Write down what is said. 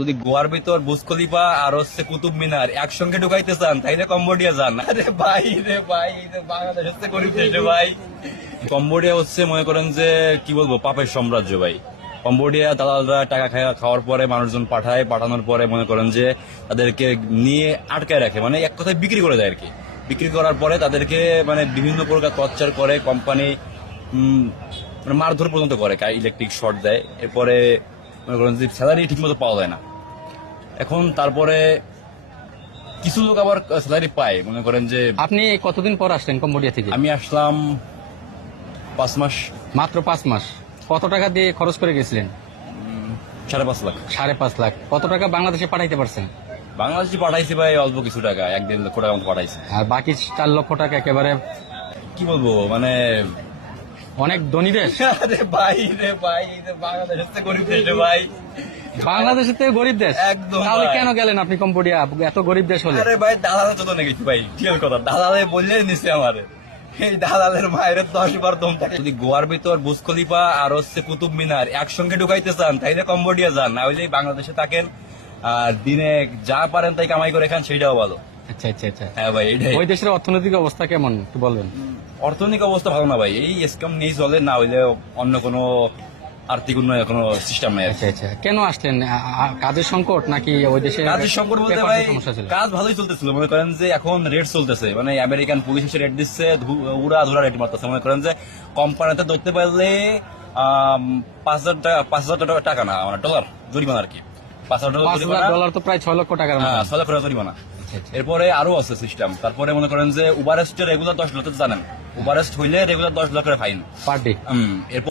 যদি গোয়ার ভিতর বুর্জ খলিফা আর হচ্ছে কুতুব মিনার একসঙ্গে ঢুকাইতে চান তাইলে কম্বোডিয়া যান। আরে ভাই রে ভাই, বাংলাদেশ হচ্ছে গরিব দেশ রে ভাই। কম্বোডিয়া হচ্ছে মনে করেন যে কি বলবো পাপের সাম্রাজ্য ভাই। কম্বোডিয়া দালালরা টাকা খাওয়ার পরে মানুষজন পাঠানোর পরে মনে করেন যে তাদেরকে নিয়ে আটকায় রাখে, মানে এক কথায় বিক্রি করে দেয় আর কি। বিক্রি করার পরে তাদেরকে মানে বিভিন্ন প্রকার টর্চার করে, কোম্পানি মানে মারধর পর্যন্ত করে, ইলেকট্রিক শর্ট দেয়। এরপরে মনে করেন যে স্যালারি ঠিক মতো পাওয়া যায় না। এখন তারপরে কিছু লোক আবার স্যালারি পায়, মনে করেন যে। আপনি কতদিন পর আসলেন কম্বোডিয়া থেকে? আমি আসলাম 5 মাস। মাত্র 5 মাস। কত টাকা দিয়ে খরচ করে গেছিলেন? 5.5 লাখ। 5.5 লাখ। কত টাকা বাংলাদেশে পাঠাইতে পারছেন? বাংলাদেশে পাঠাইছি ভাই অল্প কিছু টাকা, 1-1.5 লক্ষ টাকা মতো পাঠাইছি। আর বাকি 4 লক্ষ টাকা একেবারে কি বলবো মানে অনেক ধনী দেশ। আরে ভাই রে ভাই, বাংলাদেশ হচ্ছে গরিব দেশ রে ভাই। বাংলাদেশের থেকে গরিব দেশ। একদম তাহলে ভাই। কেন গেলেন আপনি কম্বোডিয়া এত গরিব দেশ হলে? আরে ভাই দালালের জন্য গেছি ভাই, ঠিক কথা। দালালে বললেই নিছে আমারে, এই দালালের মায়ের 10 বার দম থাকে। যদি গোয়ার ভিতর বুর্জ খলিফা আর হচ্ছে কুতুব মিনার একসঙ্গে ঢুকাইতে চান তাইলে কম্বোডিয়া যান, না হইলে বাংলাদেশে থাকেন আর দিনে যা পারেন তাই কামাই করে খান, সেইটাও ভালো। আচ্ছা আচ্ছা আচ্ছা। হ্যাঁ ভাই, এটাই। ওই দেশের অর্থনৈতিক অবস্থা কেমন একটু বলবেন? অর্থনৈতিক অবস্থা ভালো না ভাই, এই স্ক্যাম নিয়ে চলে, না হইলে অন্য কোনো আর্থিক উন্নয়নের কোনো সিস্টেম নাই। আচ্ছা আচ্ছা। কেন আসলেন? কাজের সংকট নাকি ওই দেশে কাজের সংকট বলতে পেপারসের ভাই সমস্যা ছিল? কাজ ভালোই চলতেছিল, মনে করেন যে এখন রেট চলতেছে, মানে আমেরিকান পুলিশ এসে রেট দিচ্ছে, উড়া ধুরা রেট মারতেছে। মনে করেন যে কোম্পানিতে ধরতে পারলে 5,000 টাকা না, মানে ডলার জরিমানা আর কি। 5,000 ডলার জরিমানা। $5,000 তো প্রায় 6 লক্ষ টাকার মতো। হ্যাঁ, 6 লাখ টাকা জরিমানা। আচ্ছা, আচ্ছা। এরপরে আরো আছে সিস্টেম। তারপরে মনে করেন যে উবারেস্টের রেগুলার 10 লাখ, জানেন উবারেস্ট হইলে রেগুলার 10 লাখ করে ফাইন। Per day. এরপর